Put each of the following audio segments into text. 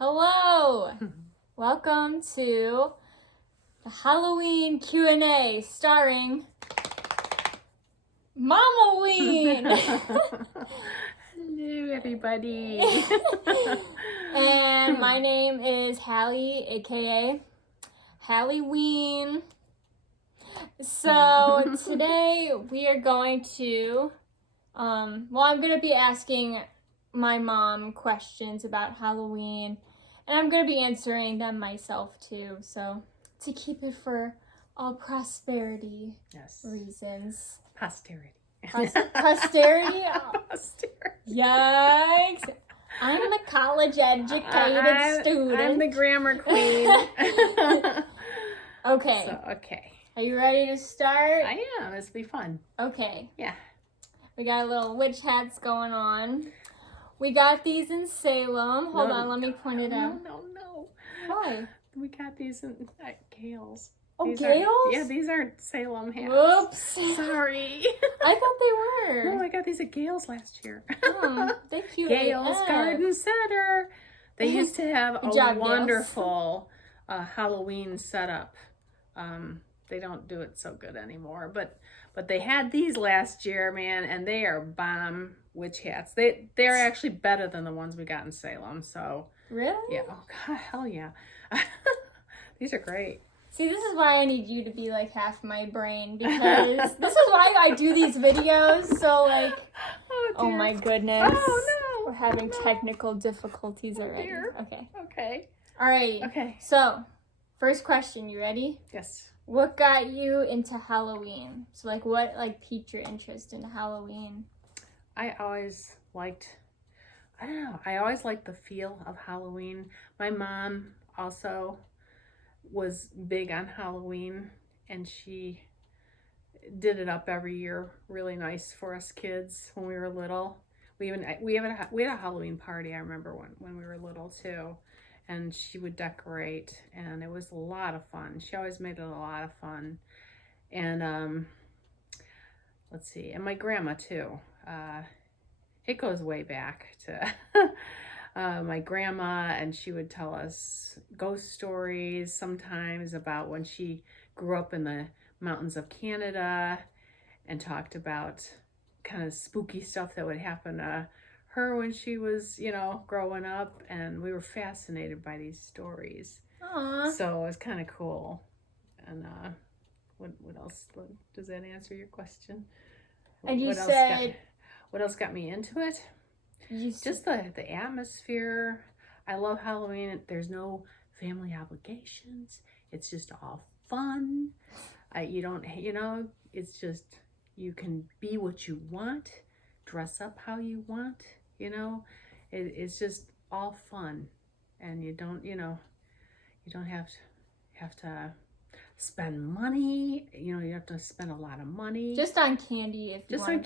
Hello! Welcome to the Halloween Q&A starring Mama Ween! Hello, everybody. And my name is Hallie, aka Hallie Ween. So today we are going to, I'm going to be asking my mom questions about Halloween, and I'm going to be answering them myself too, so to keep it for all prosperity reasons. Posterity. Posterity? Oh, Posterity. yikes. I'm a college-educated student. I'm the grammar queen. Okay. Okay. Are you ready to start? I am. This will be fun. Okay. Yeah. We got little witch hats going on. We got these in Salem. Hold on, let me point it out. No. Why? We got these in Gales. Oh, These Gales? these aren't Salem hats. Whoops. Sorry. I thought they were. No, I got these at Gales last year. Oh, they're cute. Gales Garden Center. They used to have Good a job, wonderful Halloween setup. They don't do it so good anymore, but they had these last year, man, and they are bomb witch hats. They're actually better than the ones we got in Salem. So Really? yeah, oh god, hell yeah. These are great. See, this is why I need you to be like half my brain, because this is why I do these videos. So like, oh my goodness. Oh no. We're having technical difficulties already. Dear. Okay. Okay. All right. Okay. So, first question, you ready? Yes. What got you into Halloween? So like what piqued your interest into Halloween? I always liked the feel of Halloween. My mom also was big on Halloween, and she did it up every year really nice for us kids when we were little. We had a Halloween party, I remember when we were little too. And she would decorate, and it was a lot of fun. She always made it a lot of fun. And let's see, and my grandma too. It goes way back to my grandma, and she would tell us ghost stories sometimes about when she grew up in the mountains of Canada, and talked about kind of spooky stuff that would happen to her when she was, growing up, and we were fascinated by these stories. Aww. So it was kind of cool. And what else? Does that answer your question? And you what said... What else got me into it? Just the atmosphere. I love Halloween. There's no family obligations. It's just all fun. You don't, it's just, you can be what you want, dress up how you want. It's just all fun, and you don't have to spend money. You have to spend a lot of money just on candy if you want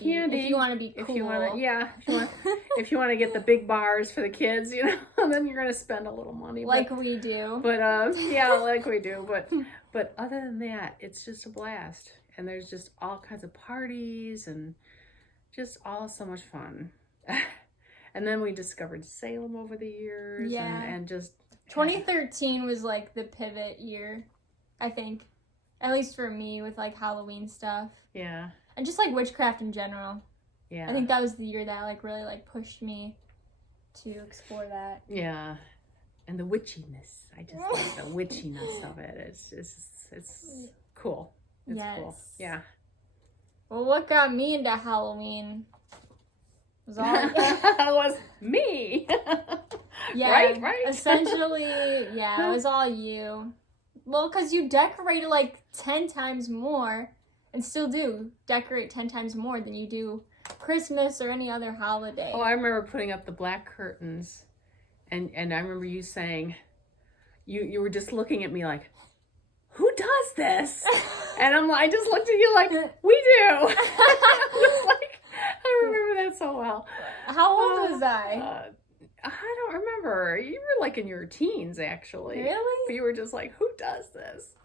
to be cool. If you want to get the big bars for the kids, then you're gonna spend a little money. Like we do. But like we do. But other than that, it's just a blast, and there's just all kinds of parties and just all so much fun. And then we discovered Salem over the years. Yeah. And just 2013 was like the pivot year, I think. At least for me, with like Halloween stuff. Yeah. And just like witchcraft in general. Yeah. I think that was the year that really pushed me to explore that. Yeah. And the witchiness. I just like the witchiness of it. It's cool. It's cool. Yeah. Well, what got me into Halloween was all was me. Yeah, right. Essentially, yeah, it was all you. Well, because you decorated 10 times more, and still do decorate 10 times more than you do Christmas or any other holiday. Oh, I remember putting up the black curtains, and I remember you saying, you were just looking at me like, who does this? And I just looked at you like, we do. I remember that so well. How old was I? I don't remember. You were in your teens, actually. Really? But you were just like, who does this?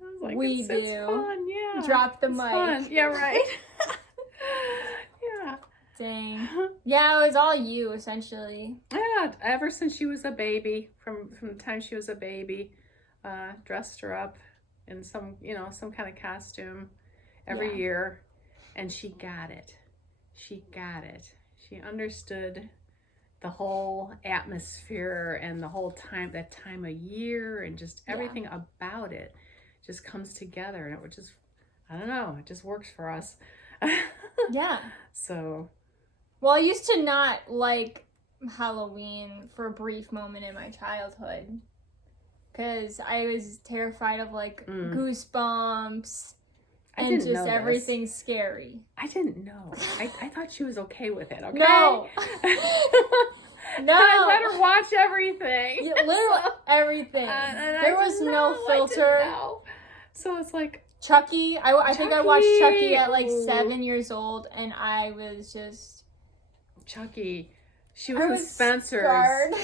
I was like, we do. It's fun, yeah. Drop the mic. Fun. Yeah, right. Yeah. Dang. Yeah, it was all you, essentially. Yeah, ever since she was a baby, from the time she was a baby, dressed her up in some kind of costume every year, and she got it. She got it. She understood the whole atmosphere and the whole that time of year, and just everything about it just comes together, and it would just, I don't know, it just works for us. Yeah. So. Well, I used to not like Halloween for a brief moment in my childhood because I was terrified of like goosebumps and just everything scary. I didn't know. I thought she was okay with it, okay? No. No. I let her watch everything. Yeah, literally everything. There was no filter. So it's like... Chucky. I think I watched Chucky at like 7 years old, and I was just... Chucky. She was in Spencer's. Scarred.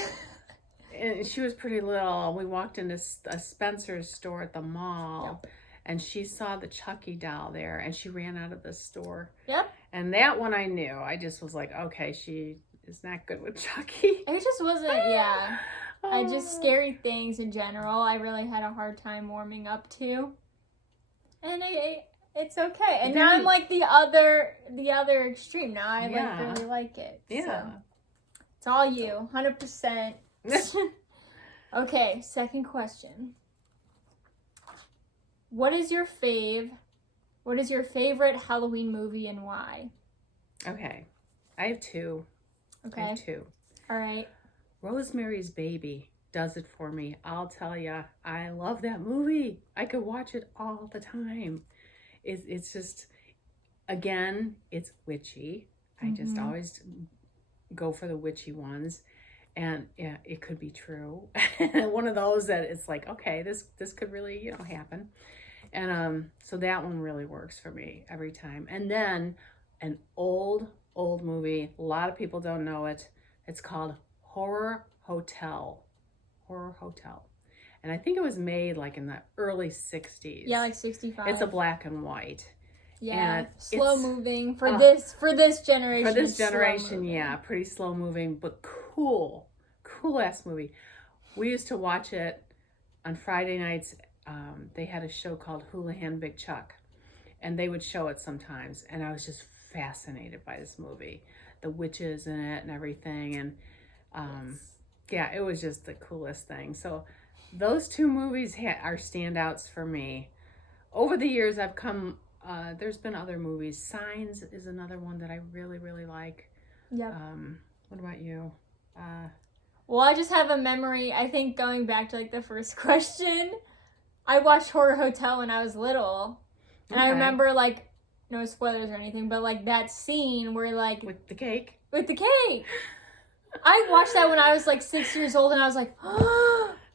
And she was pretty little. We walked into a Spencer's store at the mall, and she saw the Chucky doll there, and she ran out of the store. Yep. And that one I knew. I just was like, okay, she is not good with Chucky. It just wasn't, I just, scary things in general, I really had a hard time warming up to. And it's okay. And now I'm like the other extreme. Now I like really like it. Yeah. So it's all you, 100%. Okay, second question. What is your favorite Halloween movie and why? Okay. I have two. Okay. I have two. All right. Rosemary's Baby does it for me. I'll tell you, I love that movie. I could watch it all the time. It's just, again, it's witchy. I just always go for the witchy ones. And yeah, it could be true. One of those that it's like, okay, this could really, happen. And so that one really works for me every time. And then an old movie, a lot of people don't know it. It's called Horror Hotel. Horror Hotel. And I think it was made like in the early 60s. Yeah, like 65. It's a black and white. Yeah, and slow moving for this generation. For this generation, yeah, pretty slow moving, but cool ass movie. We used to watch it on Friday nights. They had a show called Houlihan Big Chuck, and they would show it sometimes. And I was just fascinated by this movie, the witches in it and everything. And yeah, it was just the coolest thing. So those two movies are standouts for me. Over the years, I've come. There's been other movies. Signs is another one that I really, really like. Yeah. What about you? Well, I just have a memory. I think going back to like the first question, I watched Horror Hotel when I was little, and I remember like no spoilers or anything, but like that scene where like with the cake. I watched that when I was like 6 years old, and I was like,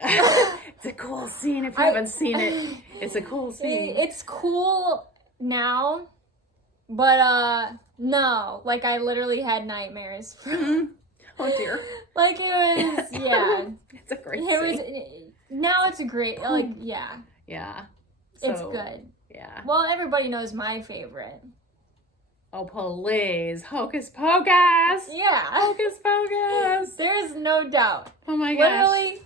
it's a cool scene. If you haven't seen it, it's a cool scene. It's cool now, but no, like I literally had nightmares. Oh dear. Like it was, yeah. It's a great scene. Now it's a great, like, yeah. Yeah. It's good. Yeah. Well, everybody knows my favorite. Oh, please. Hocus Pocus. Yeah. Hocus Pocus. There's no doubt. Oh my gosh. Literally,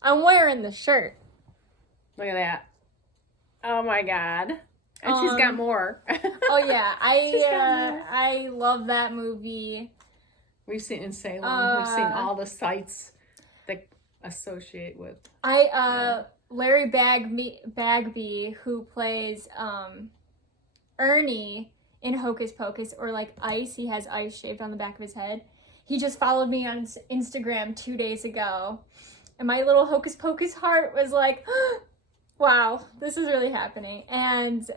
I'm wearing the shirt. Look at that. Oh my God. And she's got more. Oh yeah. I love that movie. We've seen in Salem. We've seen all the sites that associate with. Larry Bagby, who plays Ernie in Hocus Pocus, or like ice. He has ice shaped on the back of his head. He just followed me on Instagram 2 days ago, and my little Hocus Pocus heart was like, wow, this is really happening. And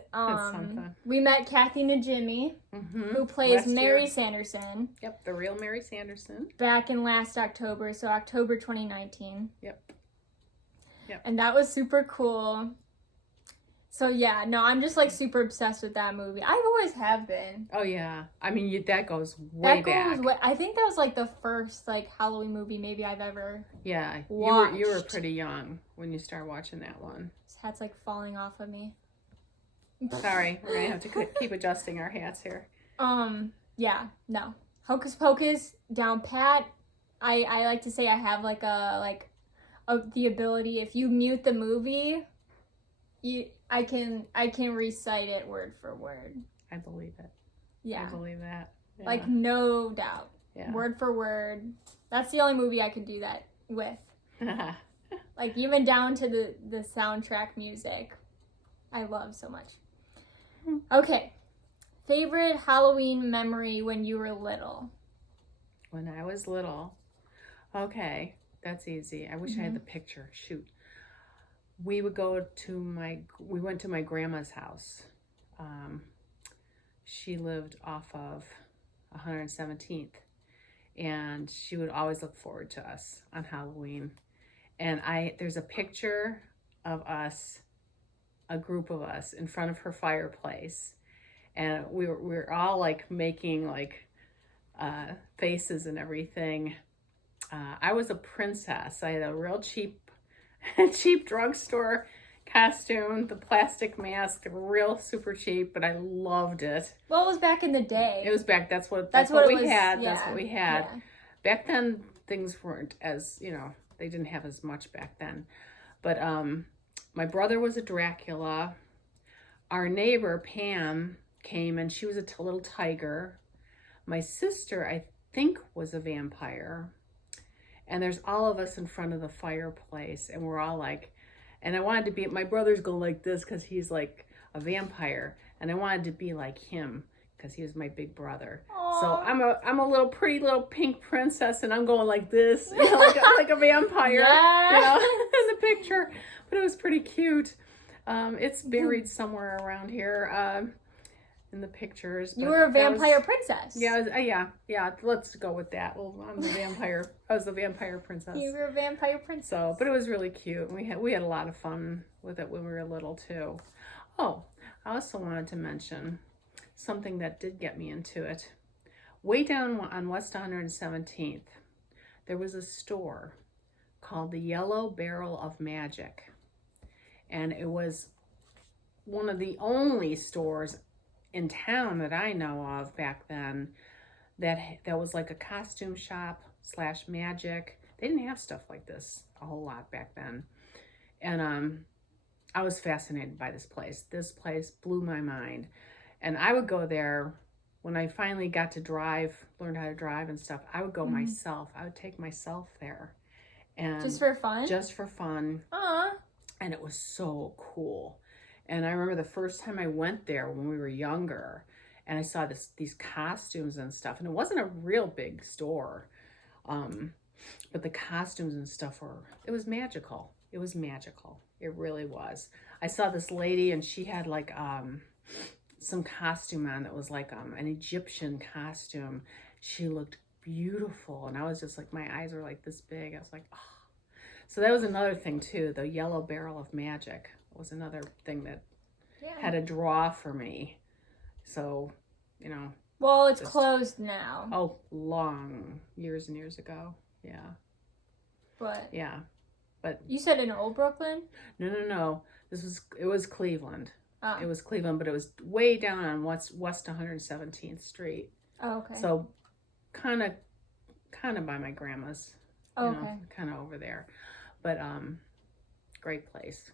we met Kathy Najimy, who plays Mary Sanderson. Yep, the real Mary Sanderson. Back in last October, so October 2019. Yep. And that was super cool. So yeah, no, I'm just like super obsessed with that movie. I always have been. Oh yeah, I mean that goes way back. I think that was like the first like Halloween movie maybe I've ever. Yeah, watched. You were pretty young when you started watching that one. His hat's like falling off of me. Sorry, we're gonna have to keep adjusting our hats here. Yeah, no, Hocus Pocus down pat. I like to say I have like the ability, if you mute the movie, I can recite it word for word. I believe it. Yeah. I believe that. Yeah. Like, no doubt. Yeah. Word for word. That's the only movie I could do that with. Like, even down to the soundtrack music. I love so much. Okay. Favorite Halloween memory when you were little? When I was little. Okay. That's easy. I wish I had the picture. Shoot. We went to my grandma's house. She lived off of 117th, and she would always look forward to us on Halloween. And there's a picture of us, a group of us, in front of her fireplace, and we were all like making like faces and everything. I was a princess. I had a real cheap drugstore costume, the plastic mask, real super cheap, but I loved it. Well, it was back in the day. It was back. That's what we had. Yeah. That's what we had. Yeah. Back then, things weren't as, they didn't have as much back then. But my brother was a Dracula. Our neighbor Pam came, and she was a little tiger. My sister, I think, was a vampire. And there's all of us in front of the fireplace, and we're all like, and I wanted to be, my brothers go like this because he's like a vampire, and I wanted to be like him because he was my big brother. Aww. So I'm a little pretty little pink princess, and I'm going like this, like a vampire, in the picture. But it was pretty cute. It's buried somewhere around here. In the pictures. You were a vampire princess. Yeah. Let's go with that. Well, I'm the vampire. I was the vampire princess. You were a vampire princess. So, but it was really cute. We had a lot of fun with it when we were little too. Oh, I also wanted to mention something that did get me into it. Way down on West 117th, there was a store called the Yellow Barrel of Magic, and it was one of the only stores in town that I know of back then that was like a costume shop / magic. They didn't have stuff like this a whole lot back then. And I was fascinated by this place. This place blew my mind. And I would go there when I finally got to learned how to drive and stuff. I would go myself. I would take myself there. And just for fun? Just for fun. Aww. And it was so cool. And I remember the first time I went there when we were younger, and I saw these costumes and stuff, and it wasn't a real big store, but the costumes and stuff it was magical. It was magical. It really was. I saw this lady, and she had like some costume on that was like an Egyptian costume. She looked beautiful, and I was just like, my eyes were like this big. I was like, oh. So that was another thing too. The Yellow Barrel of Magic was another thing that had a draw for me. So, Well, it's closed now. Oh, long years and years ago. Yeah. But. Yeah. But. You said in Old Brooklyn? No. It was Cleveland. Oh. It was Cleveland, but it was way down on West 117th Street. Oh, okay. So, kind of by my grandma's. Okay. Kind of over there. But, great place.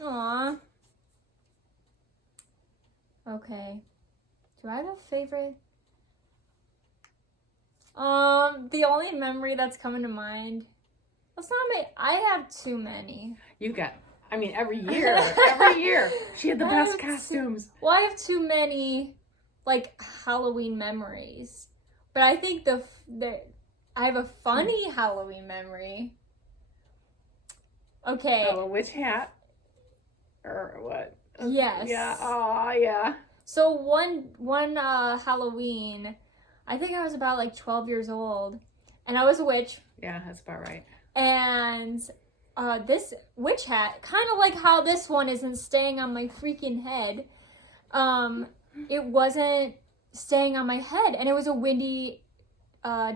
Aww. Okay. Do I have a favorite? The only memory that's coming to mind. I have too many. You got. Every year, she had the best costumes. I have too many, like, Halloween memories. But I think I have a funny Halloween memory. Okay. Oh, a witch hat? Or what? Yes. Yeah. Oh, yeah. So one Halloween, I think I was about like 12 years old, and I was a witch. Yeah, that's about right. And this witch hat, kind of like how this one isn't staying on my freaking head, it wasn't staying on my head, and it was a windy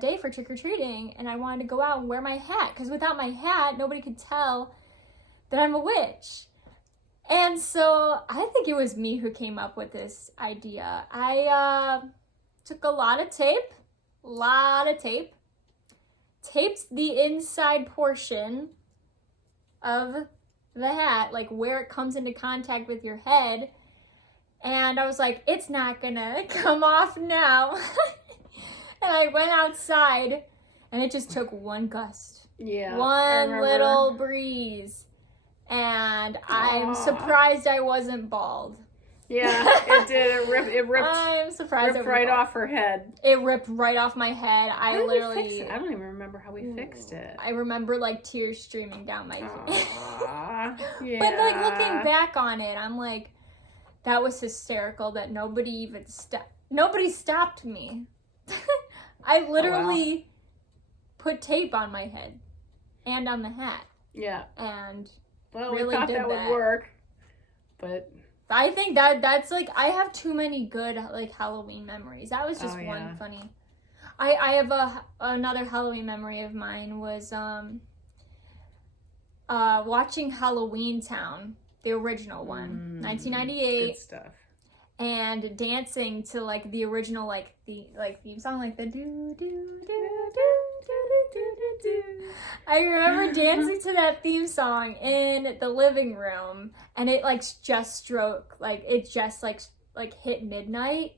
day for trick-or-treating, and I wanted to go out and wear my hat, because without my hat, nobody could tell that I'm a witch. And so I think it was me who came up with this idea. I took a lot of tape, taped the inside portion of the hat, like where it comes into contact with your head. And I was like, it's not gonna come off now. And I went outside and it just took one gust. Yeah. One little breeze. And I'm surprised I wasn't bald. Yeah, it did. It ripped. I'm surprised ripped right off her head. It ripped right off my head. How did we fix it? I don't even remember how we fixed it. I remember like tears streaming down my face. Yeah. But like looking back on it, I'm like, that was hysterical that nobody stopped me. I literally put tape on my head and on the hat. Yeah. And well, really we thought that would work, but I think that's like, I have too many good like Halloween memories. That was just one funny. I have another Halloween memory of mine was watching Halloween Town, the original one, 1998. Good stuff. And dancing to like the original like theme song, like the do do do do do do do do. I remember dancing to that theme song in the living room, and it like just hit midnight.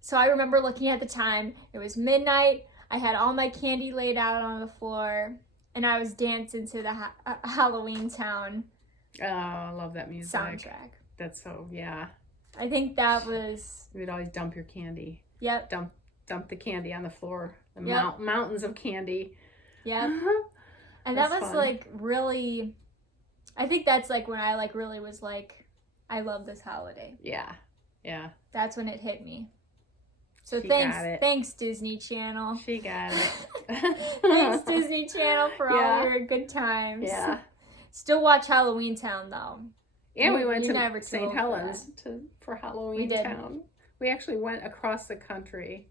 So I remember looking at the time. It was midnight. I had all my candy laid out on the floor, and I was dancing to the Halloween Town. Oh, I love that music soundtrack. That's so I think that was. We'd always dump your candy. Yep. Dump the candy on the floor. The mountains of candy. Yep. And that was fun. Like really. I think that's like when I like really was like, I love this holiday. Yeah. Yeah. That's when it hit me. So she thanks Disney Channel. She got it. Thanks Disney Channel for all your good times. Yeah. Still watch Halloween Town though. And we went to St. Helens for Halloween Town. We actually went across the country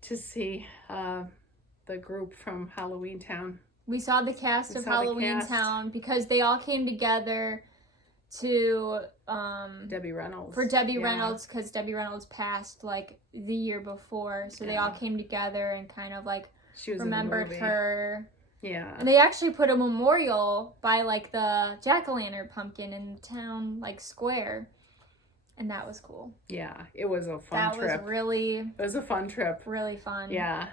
to see the group from Halloween Town. We saw the cast of Halloween Town because they all came together to Debbie Reynolds. For Debbie Reynolds, because Debbie Reynolds passed like the year before. So they all came together and kind of like remembered her. Yeah. And they actually put a memorial by like the jack-o'-lantern pumpkin in the town like square. And that was cool. Yeah, it was a fun trip. It was a fun trip. Really fun. Yeah.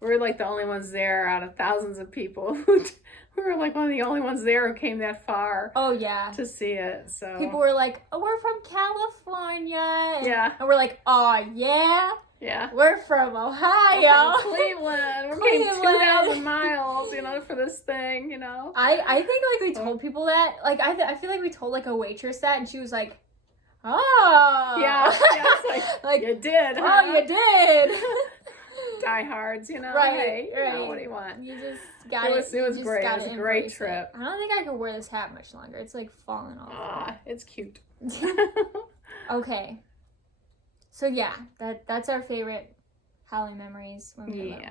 We were like the only ones there out of thousands of people. We were like one of the only ones there who came that far. Oh, yeah. To see it. So people were like, oh, we're from California. And we're like, oh, yeah? Yeah. We're from Ohio. We're from Cleveland. We're getting 2,000 miles, for this thing, I think like we told people that. Like I feel like we told like a waitress that and she was like, oh. Yeah. It's like you did. Huh? Oh, you did. Diehards, Right, hey, what do you want? You just got it. It was great. It was a great trip. I don't think I could wear this hat much longer. It's like falling off. It's cute. Okay. So yeah, that's our favorite Halloween memories when we were little.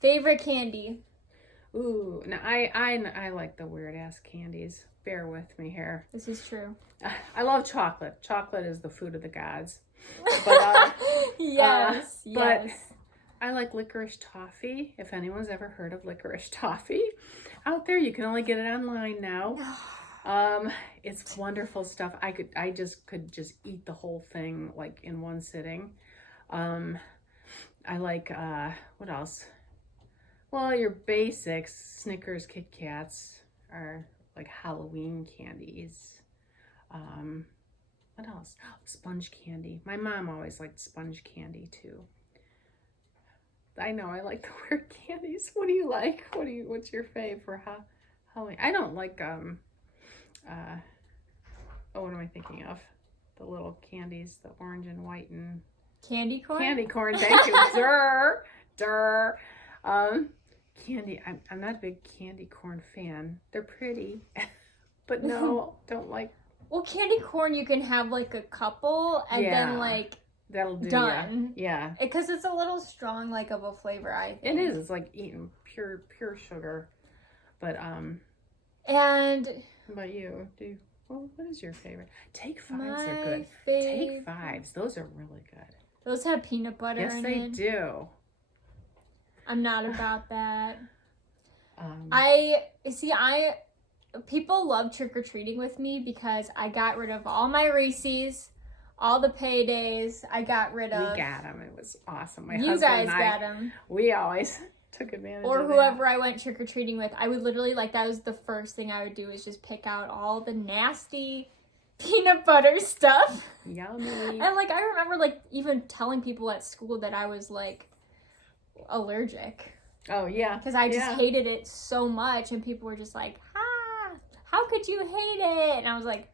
Favorite candy. Ooh, now I like the weird ass candies. Bear with me here. This is true. I love chocolate. Chocolate is the food of the gods. But yes. But I like licorice toffee. If anyone's ever heard of licorice toffee, out there you can only get it online now. It's wonderful stuff. I just could eat the whole thing like in one sitting. I like what else? Well, your basics, Snickers, Kit Kats are like Halloween candies. What else? Sponge candy. My mom always liked sponge candy too. I know I like the weird candies. What do you like? What's your fave for Halloween? I don't like what am I thinking of? The little candies, the orange and white and candy corn. Candy corn, thank you. Durr. Candy. I'm not a big candy corn fan. They're pretty, but no, don't like. Well, candy corn you can have like a couple and then like that'll do. Done. Yeah. Because it's a little strong like of a flavor, I think. It is. It's like eating pure sugar. But And. How about you? What is your favorite? Take Fives are good. Take Fives. Those are really good. Those have peanut butter Yes, in they it. do. I'm not about that. Um, People love trick-or-treating with me because I got rid of all my Reese's, all the paydays. I got rid we of. got them. It was awesome. My You husband guys and I, got them. we always took advantage Or of whoever I went trick-or-treating with, I would literally, like, that was the first thing I would do is just pick out all the nasty peanut butter stuff. that. Yummy. And, like, I remember, like, even telling people at school that I was, like, allergic. Oh, yeah. Because I just Yeah. hated it so much, and people were just like, how could you hate it? And I was like,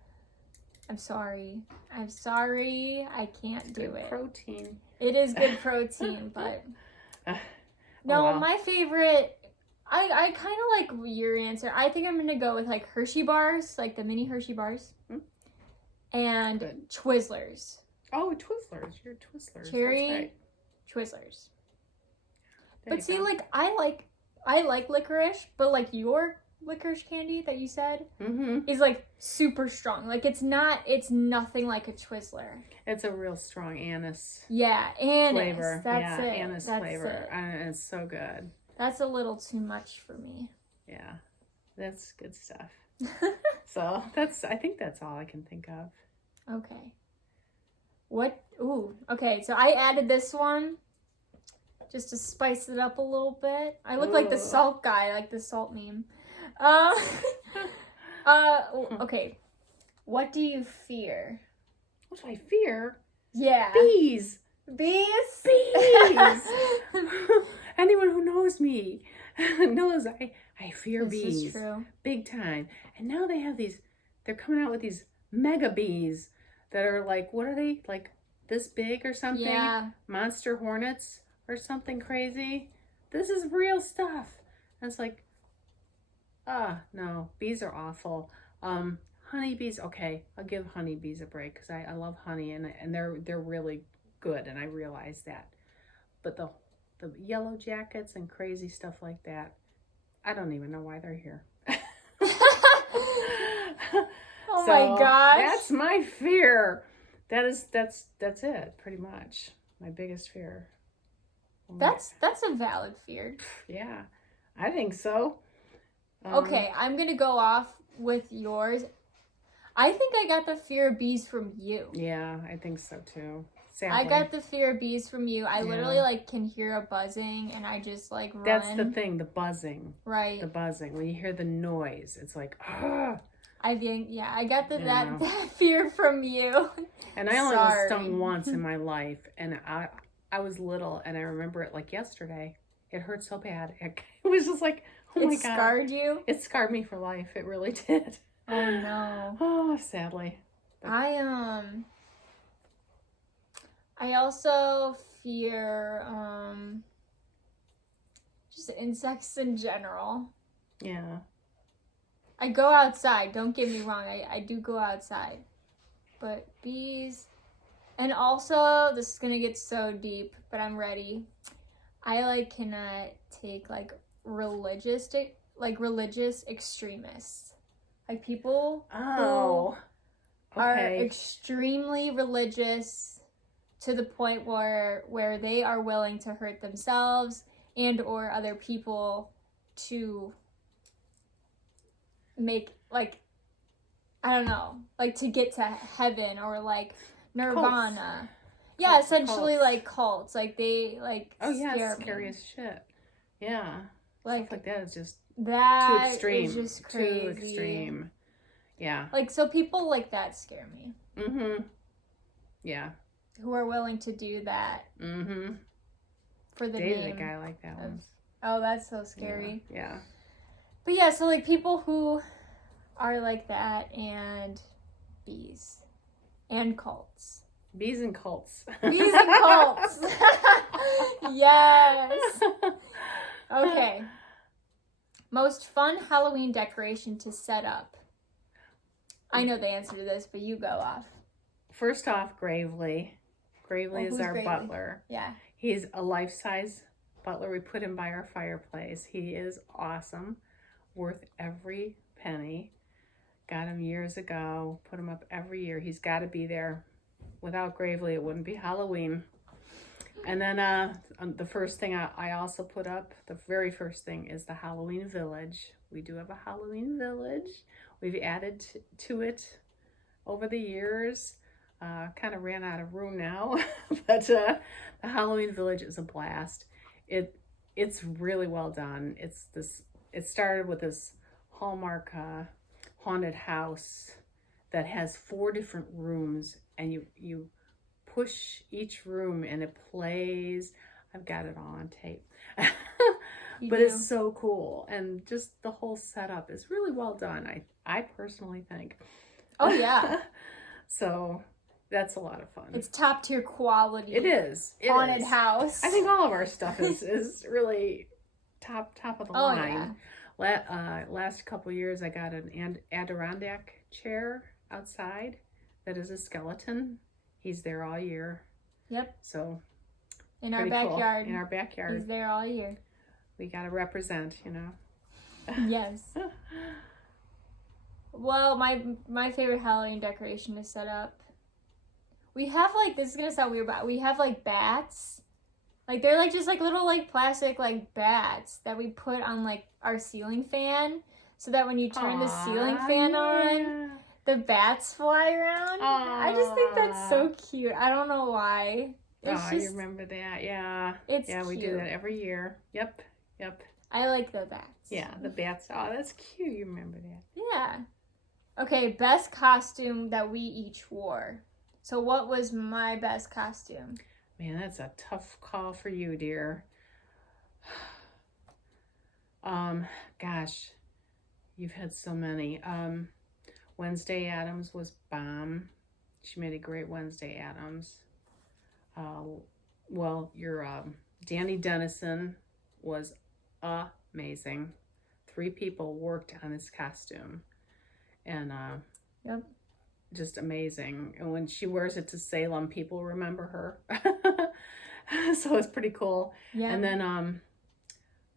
I'm sorry. I can't do Good it. protein. It is good protein, but Oh, no, wow. my favorite, I kind of like your answer. I think I'm going to go with like Hershey bars, like the mini Hershey bars, and Good. Twizzlers. Oh, Twizzlers. You're Twizzlers. Cherry That's right. Twizzlers. There But you see, go. like I like licorice, but like your licorice candy that you said is like super strong. Like it's nothing like a Twizzler. It's a real strong anise Yeah, anise. flavor. That's it. Anise That's flavor. it. And it's so good. That's a little too much for me. Yeah. That's good stuff. So I think that's all I can think of. Okay. Okay, so I added this one just to spice it up a little bit. I look like the Ooh. salt guy, like the salt meme. Okay. What do you fear? What do I fear? Yeah. Bees. Bees? Bees. Anyone who knows me knows I fear This bees. is true. Big time. And now they're coming out with these mega bees that are like, what are they? Like this big or something? Yeah. Monster hornets or something crazy. This is real stuff. And it's like, no, bees are awful. Honeybees, okay, I'll give honeybees a break because I love honey and they're really good and I realize that. But the yellow jackets and crazy stuff like that, I don't even know why they're here. Oh my gosh. That's my fear. That's it, pretty much. My biggest fear. That's a valid fear. Yeah, I think so. Okay, I'm gonna go off with yours. I think I got the fear of bees from you. Yeah, I think so too. Sadly. I got the fear of bees from you. I Yeah. literally like can hear a buzzing and I just like run. That's the thing, the buzzing. Right. The buzzing. When you hear the noise, it's like, ah. I think I got Yeah. that fear from you. And I only was Sorry. stung once in my life, and I was little, and I remember it like yesterday. It hurt so bad. It was just like, oh my It god. scarred you? It scarred me for life. It really did. Oh no. Oh, sadly. I also fear just insects in general. Yeah. I go outside, don't get me wrong. I do go outside. But bees, and also this is gonna get so deep, but I'm ready. I cannot take religious extremists. Like people Oh. are Okay. extremely religious to the point where they are willing to hurt themselves and or other people to make I don't know, to get to heaven or nirvana. Yeah, essentially Cults. cults. They Oh yeah, scare it's scary me. as shit. Yeah. Like Stuff like that is just that too extreme. is just crazy. Too extreme. Yeah. So people like that scare me. Mm-hmm. Yeah. Who are willing to do that Mm-hmm. for the Dated a name guy like that of- once. Oh, that's so scary. Yeah. But yeah, so people who are like that, and bees and cults. Bees and cults. Bees and cults. Yes. Okay. Most fun Halloween decoration to set up. I know the answer to this, but you go off. First off, Gravely. Gravely is who's our Gravely? butler. Yeah. He's a life-size butler. We put him by our fireplace. He is awesome. Worth every penny. Got him years ago. Put him up every year. He's got to be there. Without Gravely, it wouldn't be Halloween. And then the first thing I also put up, the very first thing is the Halloween Village. We do have a Halloween Village. We've added to it over the years. Kind of ran out of room now, but the Halloween Village is a blast. It's really well done. It started with this Hallmark haunted house that has 4 different rooms, and you push each room and it plays. I've got it all on tape. But it's so cool, and just the whole setup is really well done. I personally think. Oh yeah. So that's a lot of fun. It's top tier quality. It is. Haunted house. I think all of our stuff is really top of the line. Yeah. Last couple years, I got an Adirondack chair outside that is a skeleton. He's there all year. Yep. So in our backyard. Cool. In our backyard. He's there all year. We got to represent, you know. Yes. Well, my favorite Halloween decoration is set up. We have like, this is gonna sound weird, but we have like bats. Like they're like just like little like plastic like bats that we put on like our ceiling fan, so that when you turn the ceiling fan on, the bats fly around. I just think that's so cute. I don't know why. It's you remember that? Yeah. It's cute. We do that every year. Yep. I like the bats. Yeah, the bats. Oh, that's cute. You remember that? Yeah. Okay, best costume that we each wore. So what was my best costume? Man, that's a tough call for you, dear. Gosh, you've had so many. Wednesday Addams was bomb. She made a great Wednesday Addams. Well, your Danny Dennison was amazing. 3 people worked on this costume, and Yep. just amazing. And when she wears it to Salem, people remember her. So it's pretty cool. Yeah. And then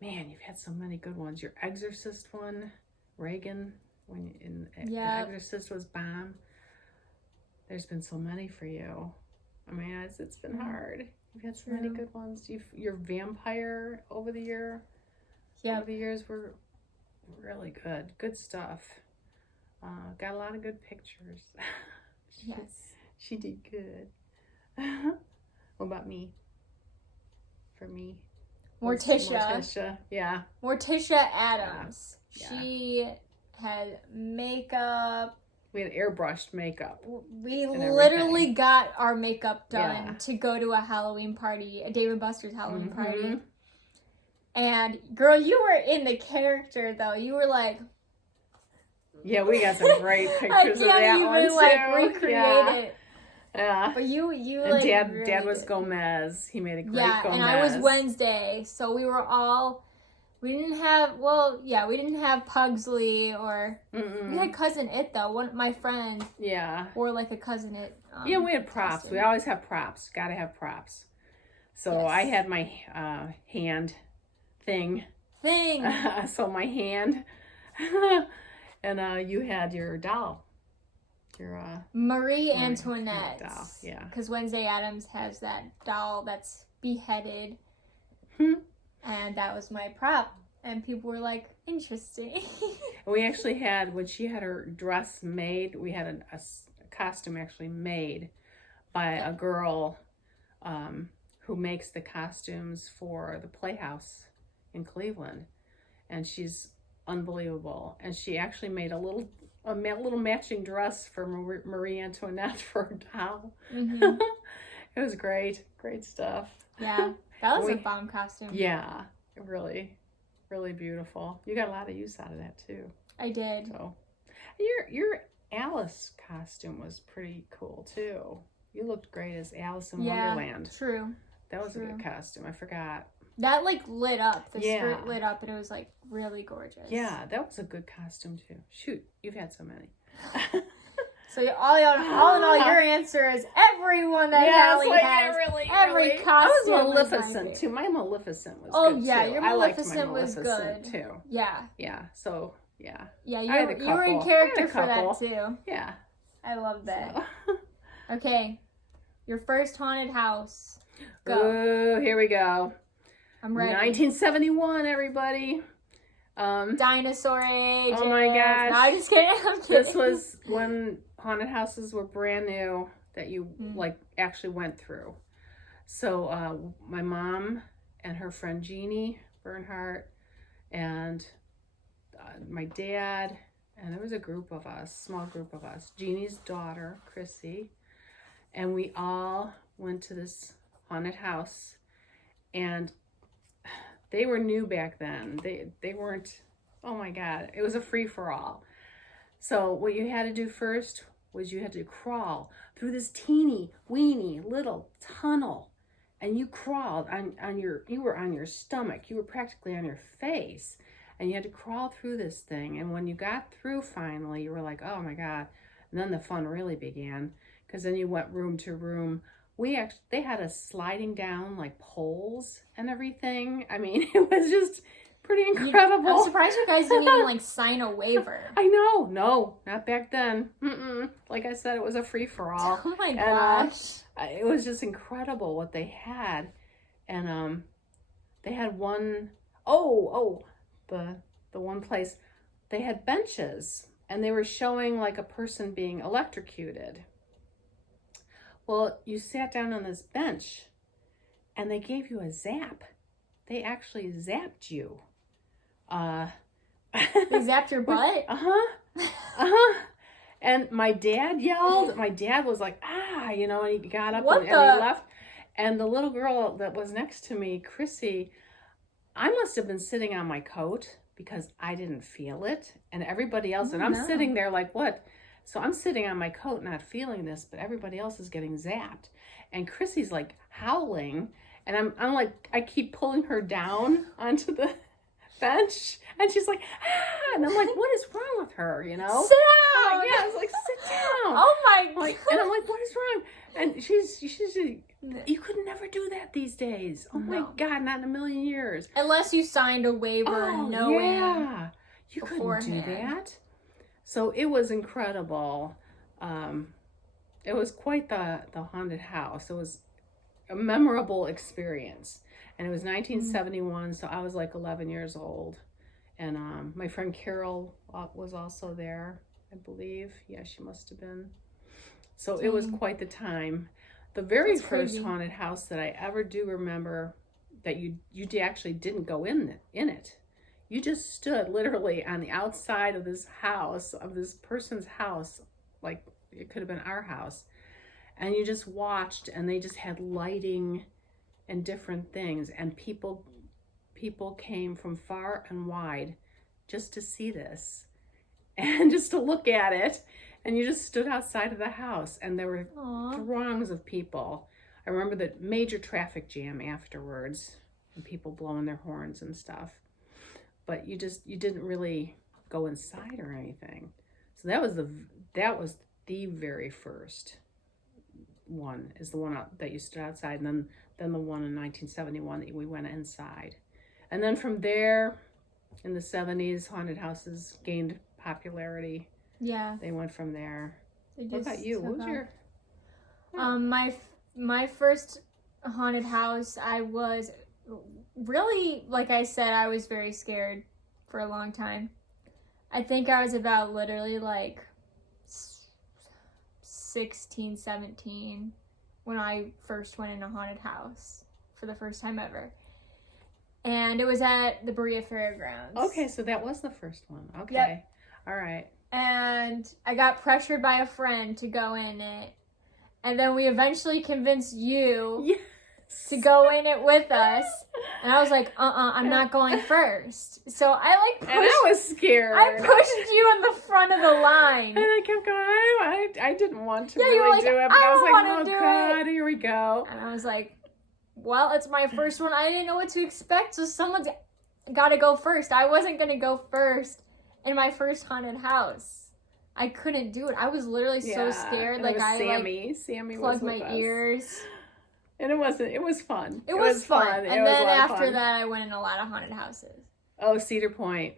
man, you've had so many good ones. Your Exorcist one, Reagan, The Exorcist was bomb. There's been so many for you. I mean, it's been hard. You've had so many good ones. Your vampire over the years were really good. Good stuff. Got a lot of good pictures. Yes. She did good. What about me? For me? Morticia. Yeah. Morticia Addams. Yeah. She had makeup. We had airbrushed makeup. We literally got our makeup done to go to a Halloween party, a Dave & Buster's Halloween party. And girl, you were in the character though. You were like, yeah, we got some great pictures of that one too. I can't even recreate it. Yeah. But you and like Dad really was did. Gomez. He made a great Gomez. And I was Wednesday, so we didn't have Pugsley or we had Cousin It though. My friend wore like a Cousin It. Yeah, we had props. Costume. We always have props. Gotta have props. So I had my hand thing. So my hand. And you had your doll. Your Marie Antoinette doll. Yeah. Because Wednesday Addams has that doll that's beheaded. And that was my prop. And people were like, interesting. We actually had, when she had her dress made, we had a costume actually made by a girl who makes the costumes for the Playhouse in Cleveland. And she's unbelievable. And she actually made a little matching dress for Marie Antoinette for her doll. It was great. Great stuff. Yeah. That was a bomb costume. Yeah, really, really beautiful. You got a lot of use out of that too. I did. So, your Alice costume was pretty cool too. You looked great as Alice in Wonderland. True. That was a good costume. I forgot. That like lit up. The skirt lit up, and it was like really gorgeous. Yeah, that was a good costume too. Shoot, you've had so many. So all in all, your answer is everyone that Hallie has. Every costume. I was Maleficent too. My Maleficent was good too. Your Maleficent was good too. Yeah. Yeah. So yeah. Yeah, you were in character for that too. Yeah. I love that. Okay, your first haunted house. Go. Oh, here we go. I'm ready. 1971, everybody. Dinosaur age. Oh my gosh. No, I'm just kidding. I'm kidding. This was when haunted houses were brand new that you like actually went through. So my mom and her friend Jeannie Bernhardt and my dad, and there was a group of us, small group of us, Jeannie's daughter, Chrissy, and we all went to this haunted house, and they were new back then. They weren't, oh my God, it was a free-for-all. So what you had to do first was you had to crawl through this teeny weeny little tunnel, and you crawled you were on your stomach, you were practically on your face, and you had to crawl through this thing. And when you got through finally, you were like, oh my God. And then the fun really began, because then you went room to room. They had us sliding down like poles and everything. I mean, it was just pretty incredible. I'm surprised you guys didn't even like sign a waiver. I know. No, not back then. Like I said, it was a free-for-all. Oh my gosh. And, it was just incredible what they had. And they had one, the one place, they had benches, and they were showing like a person being electrocuted. Well, you sat down on this bench, and they gave you a zap. They actually zapped you. They zapped your butt? And my dad yelled. My dad was like, ah, and he got up and he left. And the little girl that was next to me, Chrissy, I must have been sitting on my coat because I didn't feel it. And everybody else, and I'm sitting there like, what? So I'm sitting on my coat not feeling this, but everybody else is getting zapped. And Chrissy's like howling. And I'm like, I keep pulling her down onto the bench. And she's like, ah. And I'm like, what is wrong with her, Sit down! Yeah, I was like, sit down. Oh my God. And I'm like, what is wrong? And she's you could never do that these days. Oh my God, not in a million years. Unless you signed a waiver knowing. Yeah. You couldn't do that. So it was incredible. It was quite the haunted house. It was a memorable experience. And it was 1971, so I was like 11 years old. And my friend Carol was also there, I believe. Yeah, she must have been. So it was quite the time. The very first haunted house that I ever do remember that you actually didn't go in it. You just stood literally on the outside of this house, of this person's house, like it could have been our house. And you just watched, and they just had lighting and different things. And people came from far and wide just to see this and just to look at it. And you just stood outside of the house, and there were throngs of people. I remember the major traffic jam afterwards, and people blowing their horns and stuff. But you didn't really go inside or anything. So that was the very first one, is the one that you stood outside, and then the one in 1971 that we went inside. And then from there, in the 70s, haunted houses gained popularity. Yeah. They went from there. What about you? What was your... My first haunted house, I was really, like I said, I was very scared for a long time. I think I was about literally like 16, 17 when I first went in a haunted house for the first time ever. And it was at the Berea Fairgrounds. Okay, so that was the first one. Okay. Yep. All right. And I got pressured by a friend to go in it. And then we eventually convinced you to go in it with us. And I was like, I'm not going first. So I pushed... And I was scared. I pushed you in the front of the line. And I kept going, I didn't want to really do it. But I was like, oh God, here we go. And I was like, well, it's my first one. I didn't know what to expect. So someone's got to go first. I wasn't going to go first in my first haunted house. I couldn't do it. I was literally so scared. Like Sammy plugged my ears. And it was fun. It was fun. And then after that, I went in a lot of haunted houses. Oh, Cedar Point.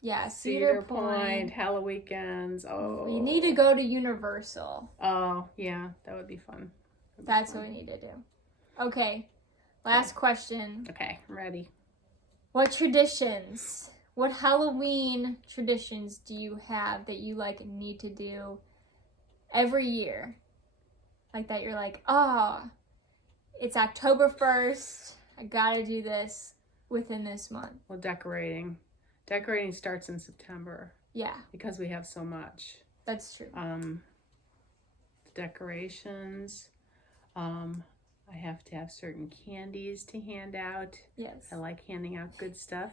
Yeah, Cedar Point, Halloweekends. Oh. We need to go to Universal. Oh, yeah, that would be fun. That's what we need to do. Okay. Last question. Okay, I'm ready. What Halloween traditions do you have that you like need to do every year? Like that you're like, oh, it's October 1st. I gotta do this within this month. Well, decorating. Decorating starts in September Yeah, because we have so much. that's true. Decorations. I have to have certain candies to hand out. Yes. I like handing out good stuff.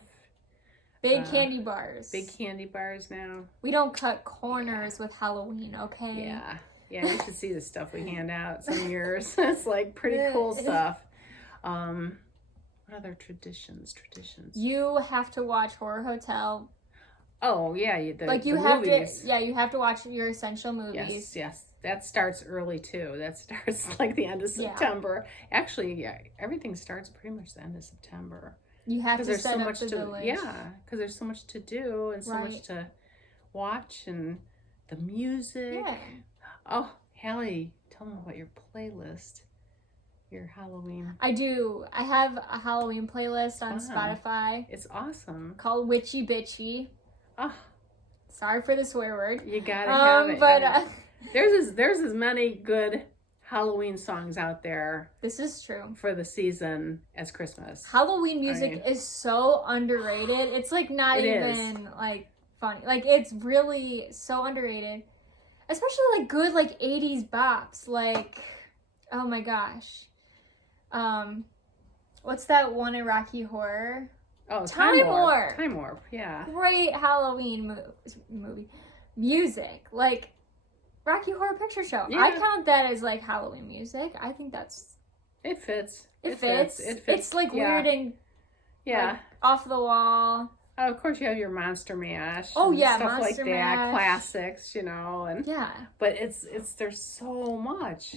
Big candy bars. Big candy bars now. We don't cut corners with Halloween, okay? Yeah. Yeah, you should see the stuff we hand out some years. It's like pretty cool stuff. What other traditions? You have to watch Horror Hotel. Oh, yeah. You have to watch your essential movies. Yes. That starts early too. That starts like the end of September. Yeah. Actually, yeah, everything starts pretty much the end of September. You have to set up the village. Yeah, because there's so much to do and so much to watch and the music. Yeah. Oh, Hallie, tell me about your playlist. Your Halloween. I do. I have a Halloween playlist on Spotify. It's awesome. Called Witchy Bitchy. Oh. Sorry for the swear word. You gotta have it. But there's as many good Halloween songs out there. This is true. For the season as Christmas. Halloween music is so underrated. It's like not even like funny. Like it's really so underrated. Especially like good like 80s bops. Like oh my gosh. What's that one in Rocky Horror? Oh, Time Warp. Time Warp, yeah. Great Halloween movie. Music. Like Rocky Horror Picture Show. Yeah. I count that as like Halloween music. I think that's... It fits. It fits. It's like weird and like, off the wall. Oh, of course you have your Monster Mash. Oh yeah, stuff Monster like Mash. That. Classics, you know. And yeah. But it's there's so much.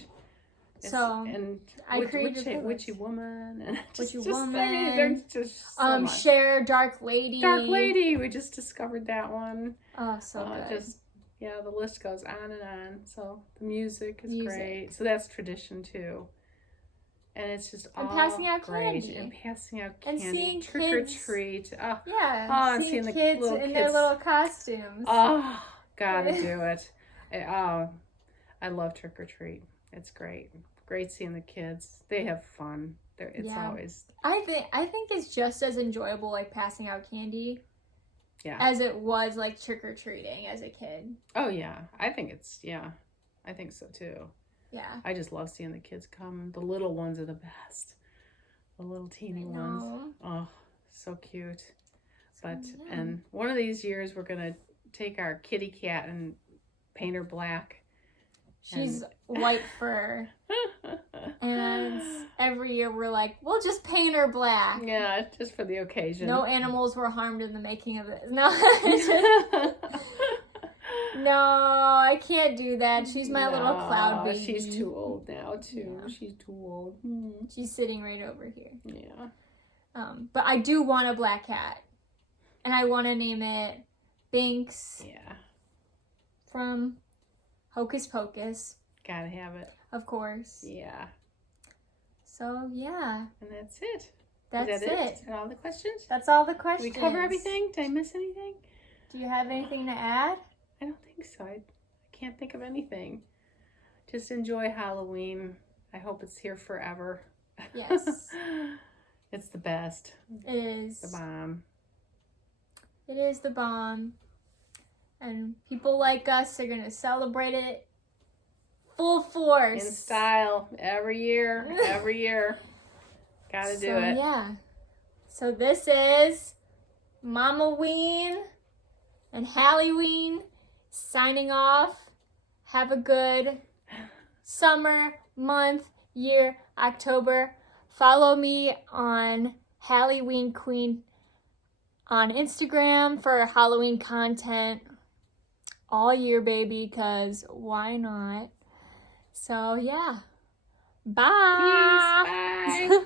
I created Witchy Woman and Witchy Woman. I mean, there's just so much. Cher, Dark Lady. Dark Lady. We just discovered that one. Oh, so good. The list goes on and on. So the music is great. So that's tradition too. And it's just all passing out great. Candy. And passing out candy. And seeing trick kids. Or treat. Oh. Yeah. And seeing the kids little in kids. their little costumes. Oh, gotta do it. I love trick or treat. It's great. Great seeing the kids. They have fun. It's always. I think it's just as enjoyable like passing out candy. Yeah. As it was like trick or treating as a kid. Oh yeah, I think so too. Yeah. I just love seeing the kids come. The little ones are the best. The little teeny ones. Oh, so cute. And one of these years we're gonna take our kitty cat and paint her black. She's white fur. And every year we're like, we'll just paint her black. Yeah, just for the occasion. No animals were harmed in the making of this. No. No, I can't do that. She's my little cloud baby. She's too old now, too. Yeah. She's too old. She's sitting right over here. Yeah. But I do want a black cat. And I want to name it Binks. Yeah. From Hocus Pocus. Gotta have it. Of course. Yeah. So, yeah. And that's it. That's it. Is that all the questions? That's all the questions. Did we cover everything? Did I miss anything? Do you have anything to add? I don't think so. I can't think of anything. Just enjoy Halloween. I hope it's here forever. Yes. It's the best. It is. The bomb. It is the bomb. And people like us are going to celebrate it full force. In style. Every year. Every year. Gotta do it. Yeah. So this is Mama Ween and Halloween signing off. Have a good summer, month, year, October. Follow me on Halloween Queen on Instagram for Halloween content all year, baby, because why not? So, yeah. Bye. Peace. Bye.